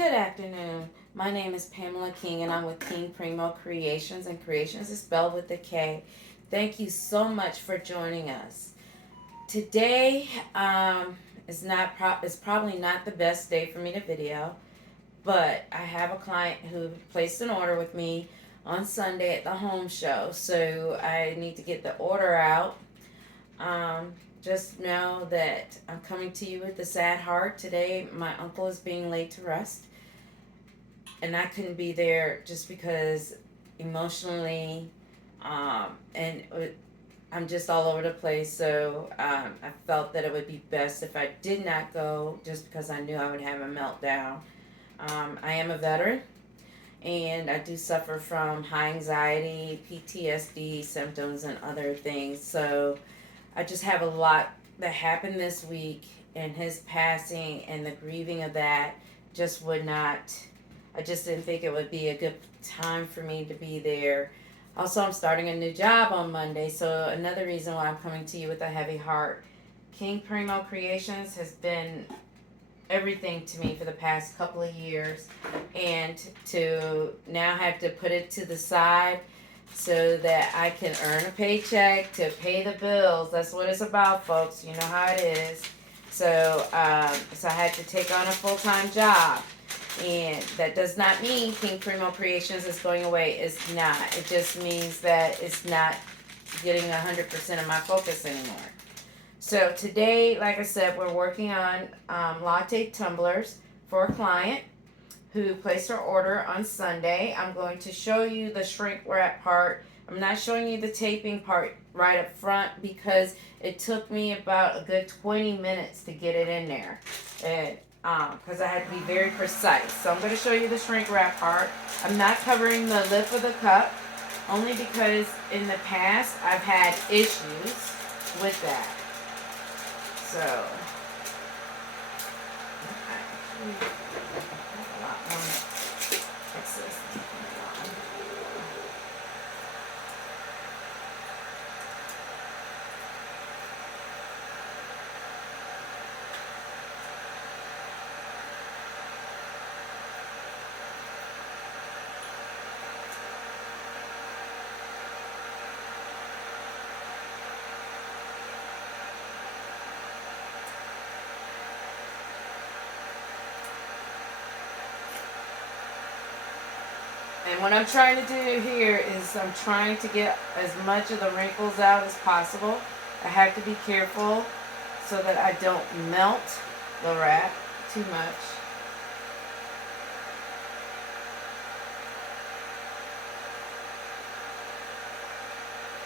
Good afternoon. My name is Pamela King and I'm with King Primo Creations, and Creations is spelled with a K. Thank you so much for joining us. Today is probably not the best day for me to video, but I have a client who placed an order with me on Sunday at the home show, so I need to get the order out. Um, just know that I'm coming to you with a sad heart. Today, my uncle is being laid to rest, and I couldn't be there just because emotionally, and I'm just all over the place. So I felt that it would be best if I did not go, just because I knew I would have a meltdown. I am a veteran, and I do suffer from high anxiety, PTSD symptoms, and other things. So I just have a lot that happened this week, and his passing and the grieving of that just would not. I just didn't think it would be a good time for me to be there. Also, I'm starting a new job on Monday, so another reason why I'm coming to you with a heavy heart. King Primo Creations has been everything to me for the past couple of years, and to now have to put it to the side so that I can earn a paycheck to pay the bills. That's what it's about, folks. You know how it is. So I had to take on a full-time job. And that does not mean King Primo Creations is going away. It's not. It just means that it's not getting 100% of my focus anymore. So today, like I said, we're working on latte tumblers for a client who placed her order on Sunday. I'm going to show you the shrink wrap part. I'm not showing you the taping part right up front because it took me about a good 20 minutes to get it in there. And because I had to be very precise. So I'm going to show you the shrink wrap part. I'm not covering the lip of the cup, only because in the past I've had issues with that. So, okay. A lot more excess. And what I'm trying to do here is I'm trying to get as much of the wrinkles out as possible. I have to be careful so that I don't melt the wrap too much.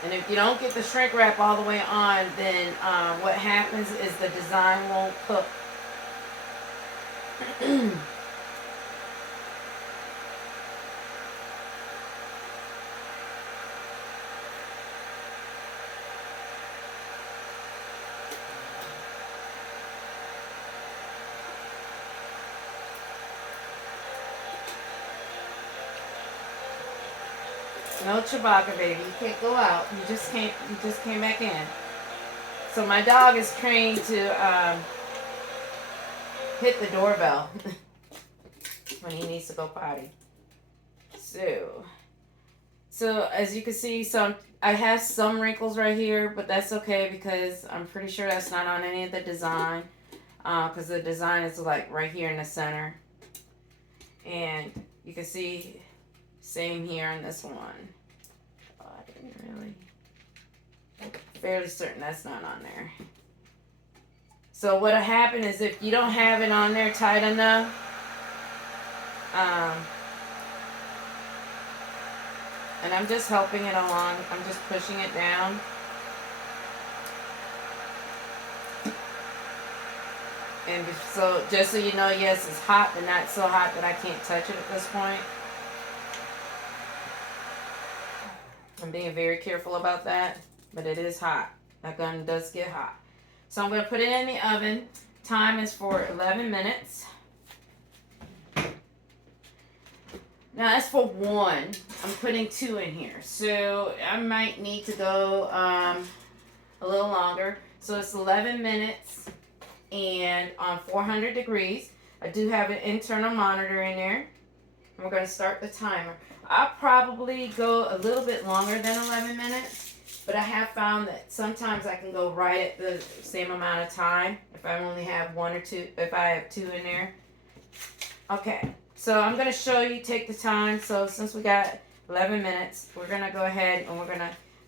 And if you don't get the shrink wrap all the way on, then what happens is the design won't cook. No Chewbacca, baby. You can't go out. You just can't. You just came back in. So my dog is trained to hit the doorbell when he needs to go potty. So as you can see, I have some wrinkles right here, but that's okay because I'm pretty sure that's not on any of the design. Because the design is like right here in the center, and you can see same here on this one. Oh, I didn't really. Fairly certain that's not on there. So what'll happen is if you don't have it on there tight enough, and I'm just helping it along. I'm just pushing it down. And so, just so you know, yes, it's hot, but not so hot that I can't touch it at this point. I'm being very careful about that, but it is hot. That gun does get hot. So I'm going to put it in the oven. Time is for 11 minutes. Now that's for one. I'm putting 2 in here. So I might need to go a little longer. So it's 11 minutes and on 400 degrees. I do have an internal monitor in there. And we're going to start the timer. I'll probably go a little bit longer than 11 minutes, but I have found that sometimes I can go right at the same amount of time if I only have one or two, if I have two in there. Okay, so I'm going to show you, take the time. So since we got 11 minutes, we're going to go ahead and I'm going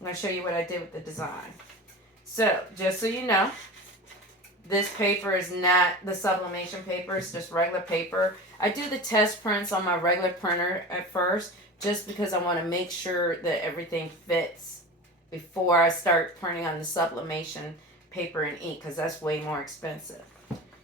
to show you what I did with the design. So, just so you know, this paper is not the sublimation paper, it's just regular paper. I do the test prints on my regular printer at first, just because I want to make sure that everything fits before I start printing on the sublimation paper and ink, because that's way more expensive.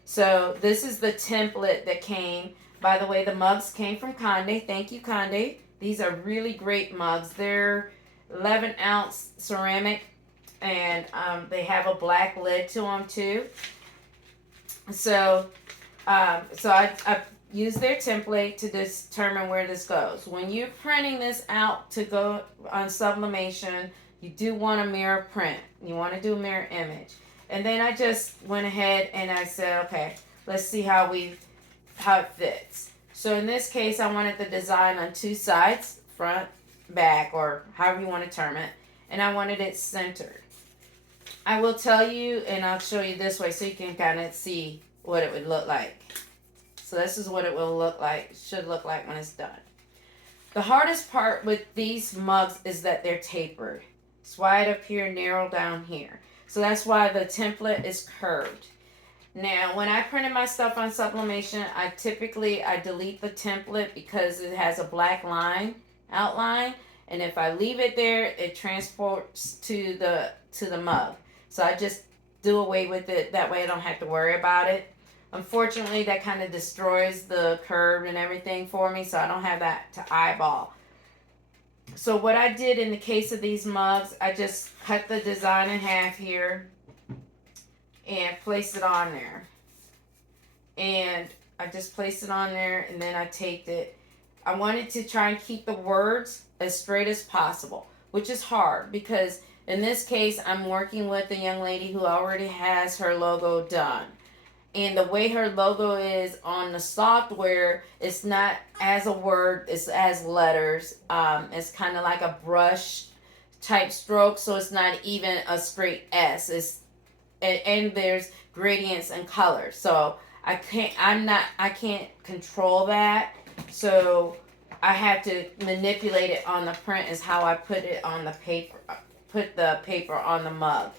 So, this is the template that came. By the way, the mugs came from Conde. Thank you, Conde. These are really great mugs. They're 11-ounce ceramic, and they have a black lid to them too. So I use their template to determine where this goes. When you're printing this out to go on sublimation, you do want a mirror print. You want to do a mirror image. And then I just went ahead and I said, okay, let's see how it fits. So in this case, I wanted the design on two sides, front, back, or however you want to term it. And I wanted it centered. I will tell you, and I'll show you this way so you can kind of see what it would look like. So this is what it will look like, should look like when it's done. The hardest part with these mugs is that they're tapered. It's wide up here, narrow down here. So that's why the template is curved. Now, when I printed my stuff on sublimation, I delete the template because it has a black line outline, and if I leave it there, it transports to the mug. So I just do away with it. That way I don't have to worry about it. Unfortunately, that kind of destroys the curve and everything for me, so I don't have that to eyeball. So what I did in the case of these mugs, I just cut the design in half here and placed it on there. And I just placed it on there, and then I taped it. I wanted to try and keep the words as straight as possible, which is hard because in this case, I'm working with a young lady who already has her logo done. And the way her logo is on the software, it's not as a word, it's as letters. It's kind of like a brush type stroke, so it's not even a straight S. And there's gradients and colors. So I can't control that. So I have to manipulate it on the print is how I put it on the paper. Put the paper on the mug.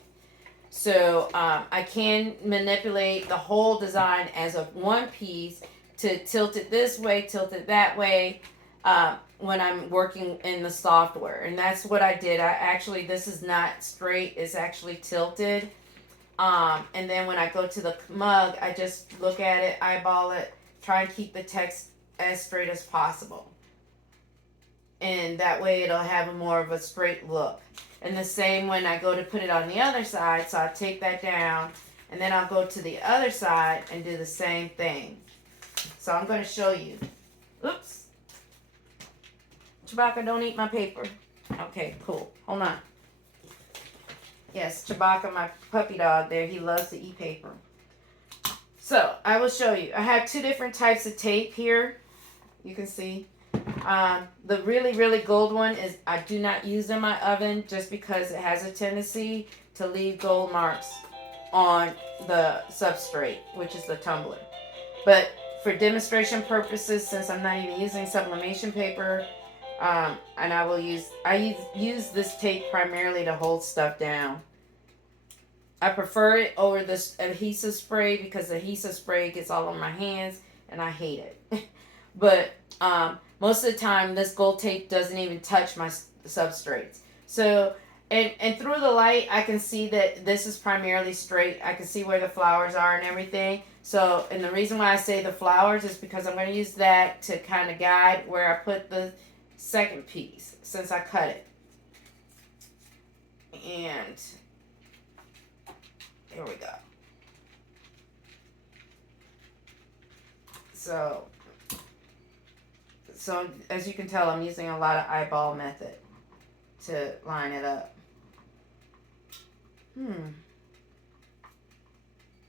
So I can manipulate the whole design as a one piece to tilt it this way, tilt it that way when I'm working in the software. And that's what I did. This is not straight, it's actually tilted. And then when I go to the mug, I just look at it, eyeball it, try and keep the text as straight as possible. And that way it'll have more of a straight look. And the same when I go to put it on the other side, so I take that down, and then I'll go to the other side and do the same thing. So I'm going to show you. Oops. Chewbacca, don't eat my paper. Okay, cool. Hold on. Yes, Chewbacca, my puppy dog there, he loves to eat paper. So, I will show you. I have two different types of tape here. You can see. The really, really gold one is I do not use in my oven just because it has a tendency to leave gold marks on the substrate, which is the tumbler. But for demonstration purposes, since I'm not even using sublimation paper, and I use this tape primarily to hold stuff down. I prefer it over this adhesive spray because the adhesive spray gets all on my hands and I hate it. But most of the time, this gold tape doesn't even touch my substrates. So, and through the light, I can see that this is primarily straight. I can see where the flowers are and everything. So, and the reason why I say the flowers is because I'm going to use that to kind of guide where I put the second piece since I cut it. And here we go. So as you can tell, I'm using a lot of eyeball method to line it up.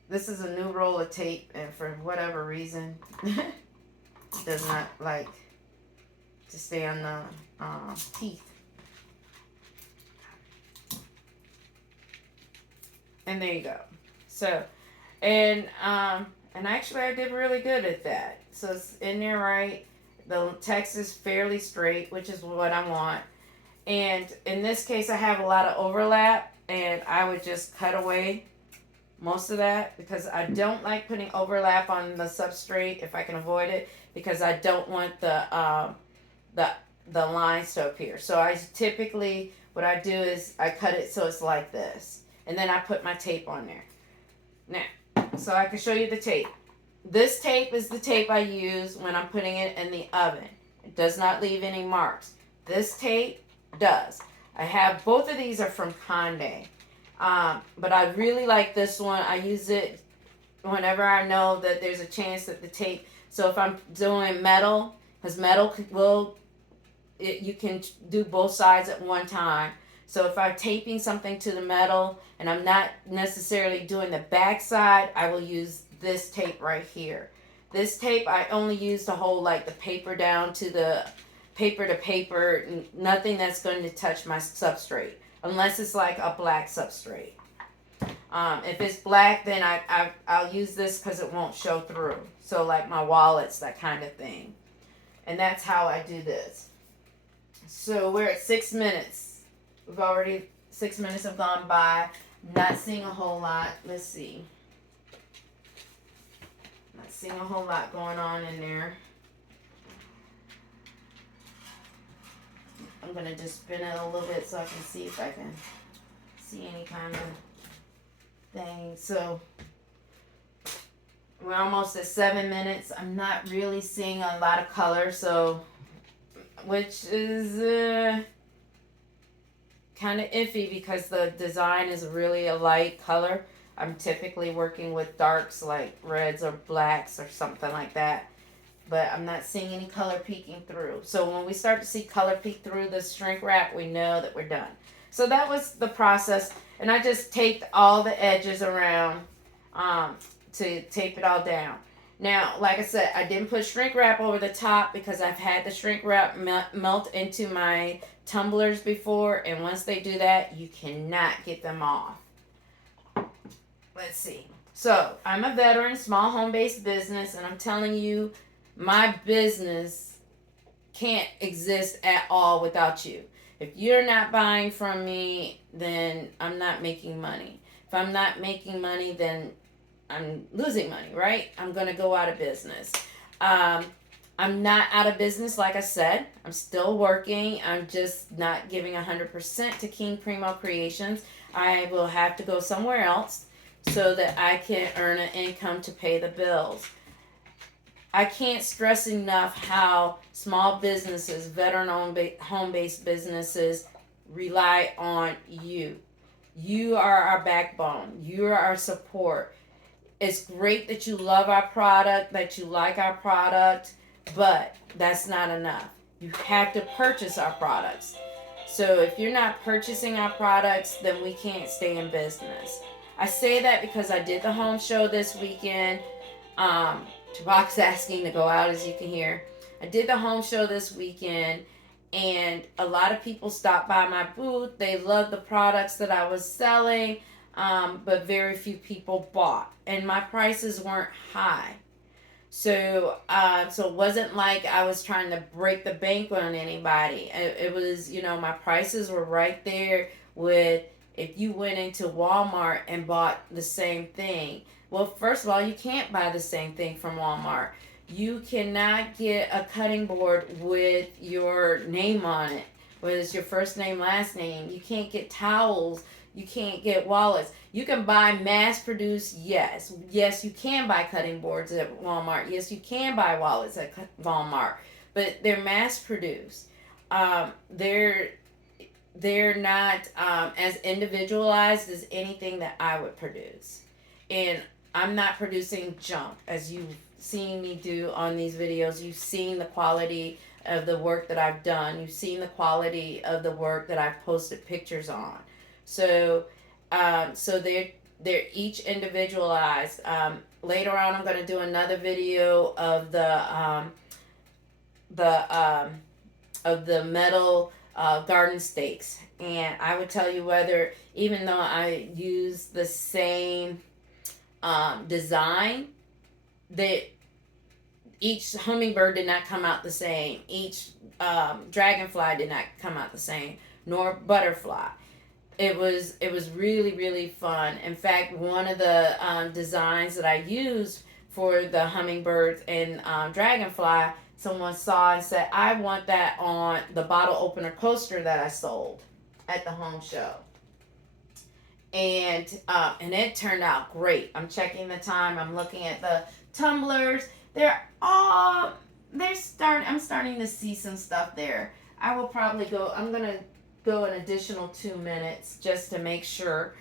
This is a new roll of tape, and for whatever reason, it does not like to stay on the teeth. And there you go. So, and actually I did really good at that. So it's in there right. The text is fairly straight, which is what I want. And in this case, I have a lot of overlap, and I would just cut away most of that because I don't like putting overlap on the substrate if I can avoid it, because I don't want the the lines to appear. So I typically, what I do is I cut it so it's like this, and then I put my tape on there. Now, so I can show you the tape. This tape is the tape I use when I'm putting it in the oven. It does not leave any marks. This tape does. I have both of these are from Conde, but I really like this one. I use it whenever I know that there's a chance that the tape. So if I'm doing metal, because metal will, you can do both sides at one time. So if I'm taping something to the metal and I'm not necessarily doing the back side, I will use this tape right here. This tape I only use to hold like the paper down to the paper, nothing that's going to touch my substrate, unless it's like a black substrate. If it's black, then I'll use this because it won't show through. So like my wallets, that kind of thing. And that's how I do this. So we're at 6 minutes. We've already, 6 minutes have gone by. Not seeing a whole lot. Let's see. Not seeing a whole lot going on in there. I'm going to just spin it a little bit so I can see if I can see any kind of thing. So we're almost at 7 minutes. I'm not really seeing a lot of color, so, which is kind of iffy because the design is really a light color. I'm typically working with darks like reds or blacks or something like that. But I'm not seeing any color peeking through. So when we start to see color peek through the shrink wrap, we know that we're done. So that was the process. And I just taped all the edges around to tape it all down. Now, like I said, I didn't put shrink wrap over the top because I've had the shrink wrap melt into my tumblers before. And once they do that, you cannot get them off. Let's see. So I'm a veteran, small home-based business, and I'm telling you, my business can't exist at all without you. If you're not buying from me, then I'm not making money. If I'm not making money, then I'm losing money, right? I'm going to go out of business. I'm not out of business, like I said. I'm still working. I'm just not giving 100% to King Primo Creations. I will have to go somewhere else so that I can earn an income to pay the bills. I can't stress enough how small businesses, veteran-owned home-based businesses rely on you. You are our backbone. You are our support. It's great that you love our product, that you like our product, but that's not enough. You have to purchase our products. So if you're not purchasing our products, then we can't stay in business. I say that because I did the home show this weekend. Tabak's asking to go out, as you can hear. I did the home show this weekend, and a lot of people stopped by my booth. They loved the products that I was selling, but very few people bought, and my prices weren't high. So it wasn't like I was trying to break the bank on anybody. It was, my prices were right there with if you went into Walmart and bought the same thing. Well, first of all, you can't buy the same thing from Walmart. You cannot get a cutting board with your name on it, whether it's your first name, last name. You can't get towels. You can't get wallets. You can buy mass-produced, yes. Yes, you can buy cutting boards at Walmart. Yes, you can buy wallets at Walmart. But they're mass-produced. They're not as individualized as anything that I would produce. And I'm not producing junk, as you've seen me do on these videos. You've seen the quality of the work that I've done. You've seen the quality of the work that I've posted pictures on. So they're each individualized. Later on, I'm going to do another video of the of the metal garden stakes, and I would tell you whether, even though I use the same design, that each hummingbird did not come out the same. Each dragonfly did not come out the same, nor butterfly. It was really really fun. In fact, one of the designs that I used for the hummingbirds and dragonfly, someone saw and said, I want that on the bottle opener coaster that I sold at the home show. And it turned out great. I'm checking the time. I'm looking at the tumblers. I'm starting to see some stuff there. I will probably go. I'm gonna go an additional 2 minutes just to make sure.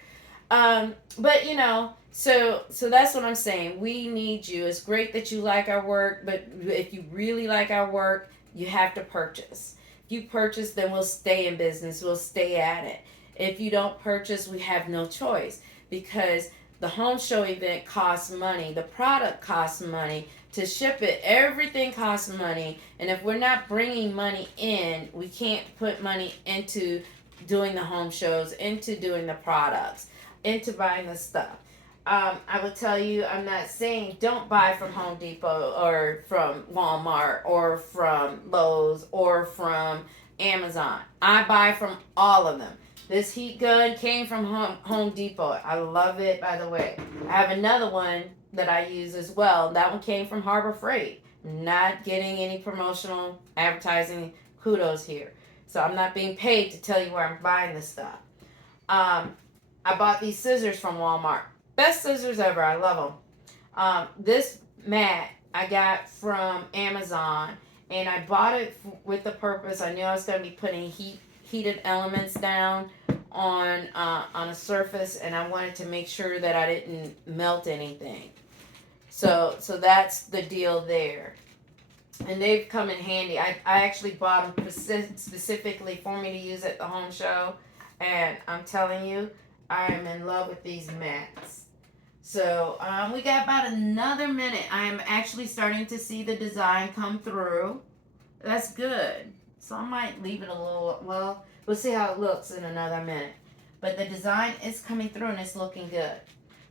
But so that's what I'm saying. We need you. It's great that you like our work, but if you really like our work, you have to purchase. If you purchase, then we'll stay in business. We'll stay at it. If you don't purchase, we have no choice, because the home show event costs money. The product costs money. To ship it, everything costs money. And if we're not bringing money in, we can't put money into doing the home shows, into doing the products, into buying the stuff. I would tell you, I'm not saying don't buy from Home Depot or from Walmart or from Lowe's or from Amazon. I buy from all of them. This heat gun came from Home Depot. I love it, by the way. I have another one that I use as well. That one came from Harbor Freight. Not getting any promotional advertising kudos here. So I'm not being paid to tell you where I'm buying this stuff. I bought these scissors from Walmart. Best scissors ever. I love them. This mat I got from Amazon, and I bought it with the purpose. I knew I was going to be putting heated elements down on a surface, and I wanted to make sure that I didn't melt anything. So that's the deal there. And they've come in handy. I actually bought them specifically for me to use at the home show, and I'm telling you, I am in love with these mats. So we got about another minute. I am actually starting to see the design come through. That's good. So I might leave it a little, well, we'll see how it looks in another minute. But the design is coming through and it's looking good.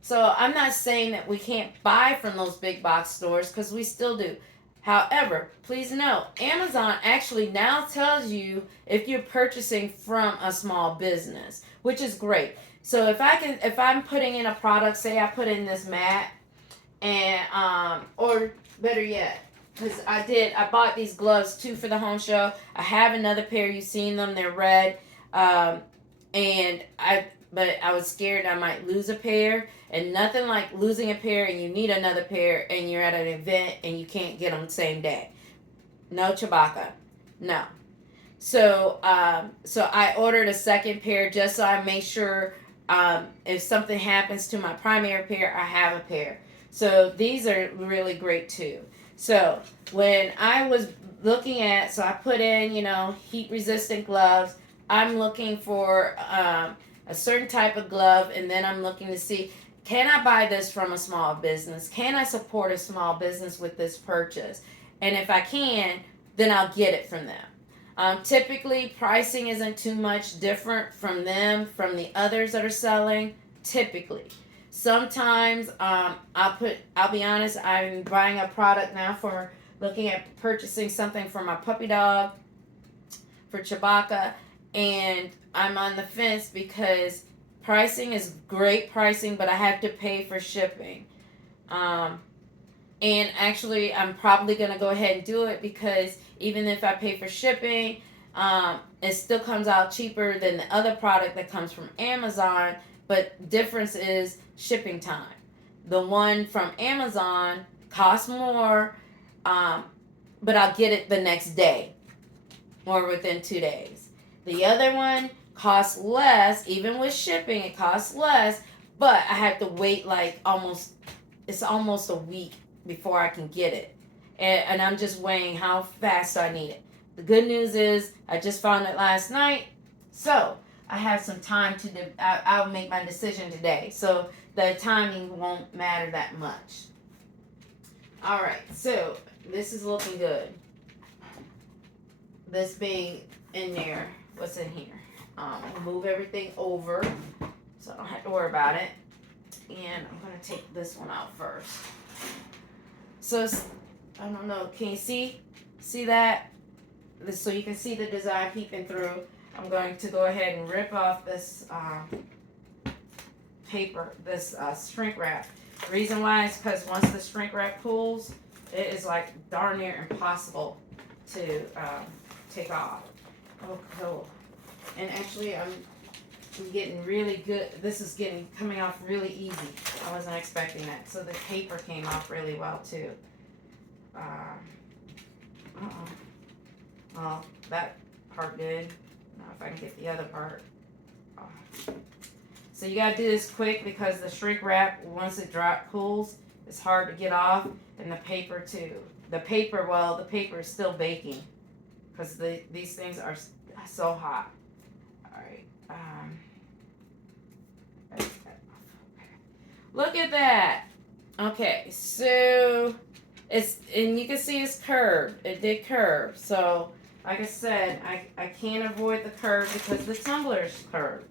So I'm not saying that we can't buy from those big box stores, because we still do. However, please know, Amazon actually now tells you if you're purchasing from a small business, which is great. So if I'm putting in a product, say I put in this mat, and or better yet, because I bought these gloves too for the home show. I have another pair. You've seen them. They're red. But I was scared I might lose a pair, and nothing like losing a pair and you need another pair and you're at an event and you can't get them the same day. No Chewbacca. No. So I ordered a second pair just so I make sure if something happens to my primary pair, I have a pair. So these are really great too. So when I was looking at, so I put in, heat resistant gloves. I'm looking for a certain type of glove, and then I'm looking to see, can I buy this from a small business? Can I support a small business with this purchase? And if I can, then I'll get it from them. Typically, pricing isn't too much different from them, from the others that are selling, typically. Sometimes, I'll be honest, I'm buying a product now for looking at purchasing something for my puppy dog, for Chewbacca, and I'm on the fence because pricing is great pricing, but I have to pay for shipping. And actually, I'm probably going to go ahead and do it, because even if I pay for shipping, it still comes out cheaper than the other product that comes from Amazon, but difference is shipping time. The one from Amazon costs more, but I'll get it the next day or within 2 days. The other one costs less, even with shipping, it costs less, but I have to wait almost a week before I can get it. And I'm just weighing how fast I need it. The good news is I just found it last night, so I have some time I'll make my decision today. So the timing won't matter that much. All right, so this is looking good. This being in there, what's in here? Move everything over so I don't have to worry about it. And I'm gonna take this one out first. So I don't know, can you see that? So you can see the design peeping through. I'm going to go ahead and rip off this paper, this shrink wrap. The reason why is because once the shrink wrap pulls, it is like darn near impossible to take off. Oh, cool. And actually, I'm getting really good. This is coming off really easy. I wasn't expecting that. So the paper came off really well too. Well, that part did. Now if I can get the other part. So you gotta do this quick because the shrink wrap, once it cools, it's hard to get off, and the paper too. The paper is still baking because these things are so hot. All right. Look at that. Okay, so and you can see it's curved. It did curve. So like I said, I can't avoid the curve because the tumbler is curved.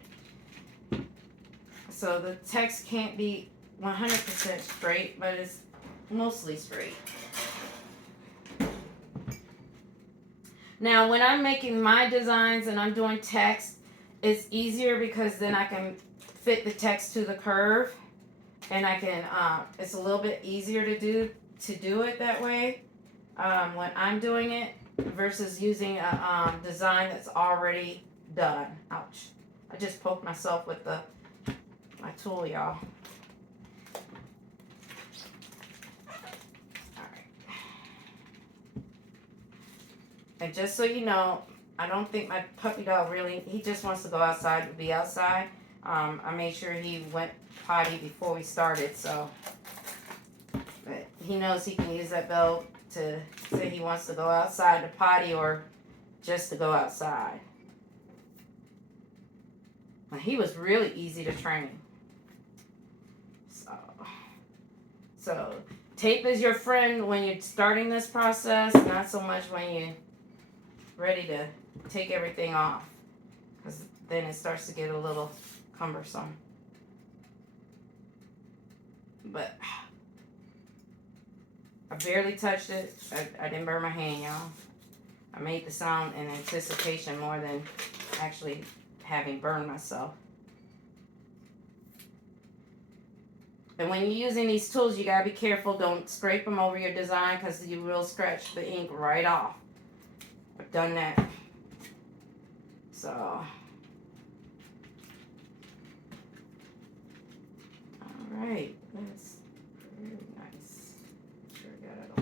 So the text can't be 100% straight, but it's mostly straight. Now, when I'm making my designs and I'm doing text, it's easier because then I can fit the text to the curve, and I can. It's a little bit easier to do it that way when I'm doing it versus using a design that's already done. Ouch! I just poked myself with my tool, y'all. And just so you know, I don't think my puppy dog he just wants to go outside to be outside. I made sure he went potty before we started, so but he knows he can use that bell to say he wants to go outside to potty or just to go outside. He was really easy to train. So tape is your friend when you're starting this process, not so much when you're ready to take everything off, because then it starts to get a little cumbersome. But I barely touched it. I didn't burn my hand, y'all. I made the sound in anticipation more than actually having burned myself. And when you're using these tools, you gotta be careful. Don't scrape them over your design because you will scratch the ink right off. I've done that. So, all right, that's very nice. Sure, I got it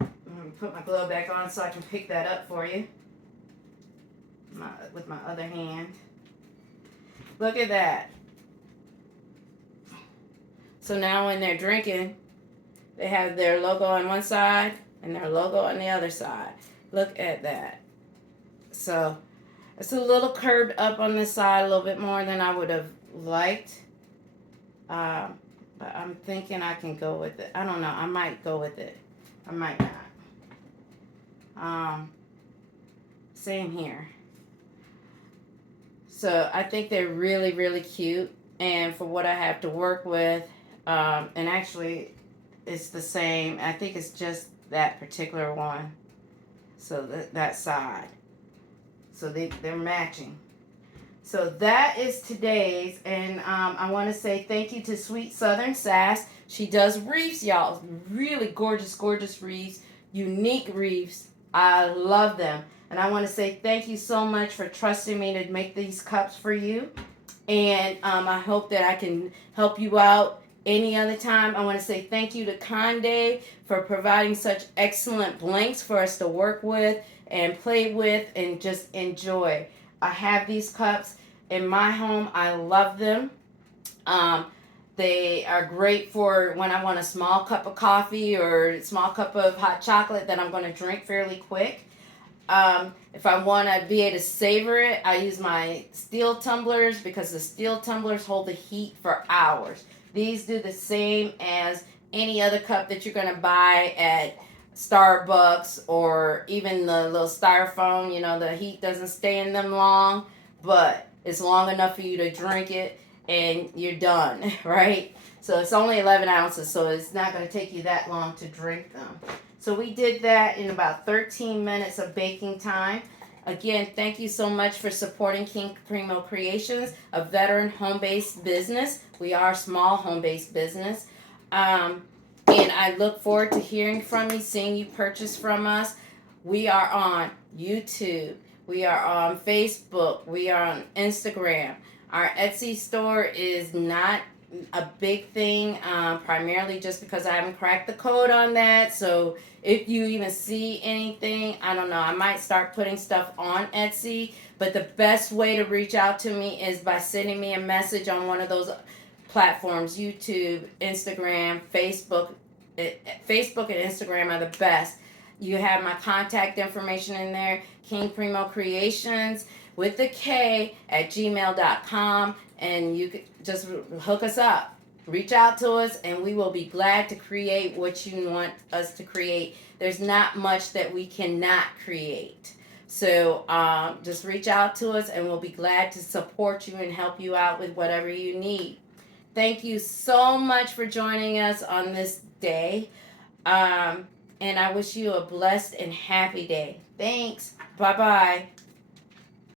all. I'm gonna put my glove back on so I can pick that up for you with my other hand. Look at that. So now when they're drinking, they have their logo on one side and their logo on the other side. Look at that. So it's a little curved up on this side, a little bit more than I would have liked. But I'm thinking I can go with it. I don't know. I might go with it. I might not. Same here. So I think they're really, really cute. And for what I have to work with, and actually it's the same. I think it's just that particular one. So that side. So they're matching. So that is today's. And I want to say thank you to Sweet Southern Sass. She does wreaths, y'all. Really gorgeous, gorgeous wreaths. Unique wreaths. I love them. And I want to say thank you so much for trusting me to make these cups for you. And I hope that I can help you out any other time. I want to say thank you to Conde for providing such excellent blanks for us to work with and play with and just enjoy. I have these cups in my home. I love them. They are great for when I want a small cup of coffee or a small cup of hot chocolate that I'm going to drink fairly quick. If I want to be able to savor it, I use my steel tumblers because the steel tumblers hold the heat for hours. These do the same as any other cup that you're going to buy at Starbucks or even the little styrofoam. You know, the heat doesn't stay in them long, but it's long enough for you to drink it and you're done, right? So it's only 11 ounces, so it's not going to take you that long to drink them. So we did that in about 13 minutes of baking time. Again, thank you so much for supporting King Primo Creations, a veteran home-based business. We are a small home-based business. And I look forward to hearing from you, seeing you purchase from us. We are on YouTube. We are on Facebook. We are on Instagram. Our Etsy store is not a big thing, primarily just because I haven't cracked the code on that. So if you even see anything, I don't know, I might start putting stuff on Etsy. But the best way to reach out to me is by sending me a message on one of those platforms: YouTube, Instagram, Facebook. Facebook and Instagram are the best. You have my contact information in there: King Primo Creations with the K at gmail.com, and you can just hook us up. Reach out to us, and we will be glad to create what you want us to create. There's not much that we cannot create. So just reach out to us, and we'll be glad to support you and help you out with whatever you need. Thank you so much for joining us on this day. And I wish you a blessed and happy day. Thanks. Bye-bye.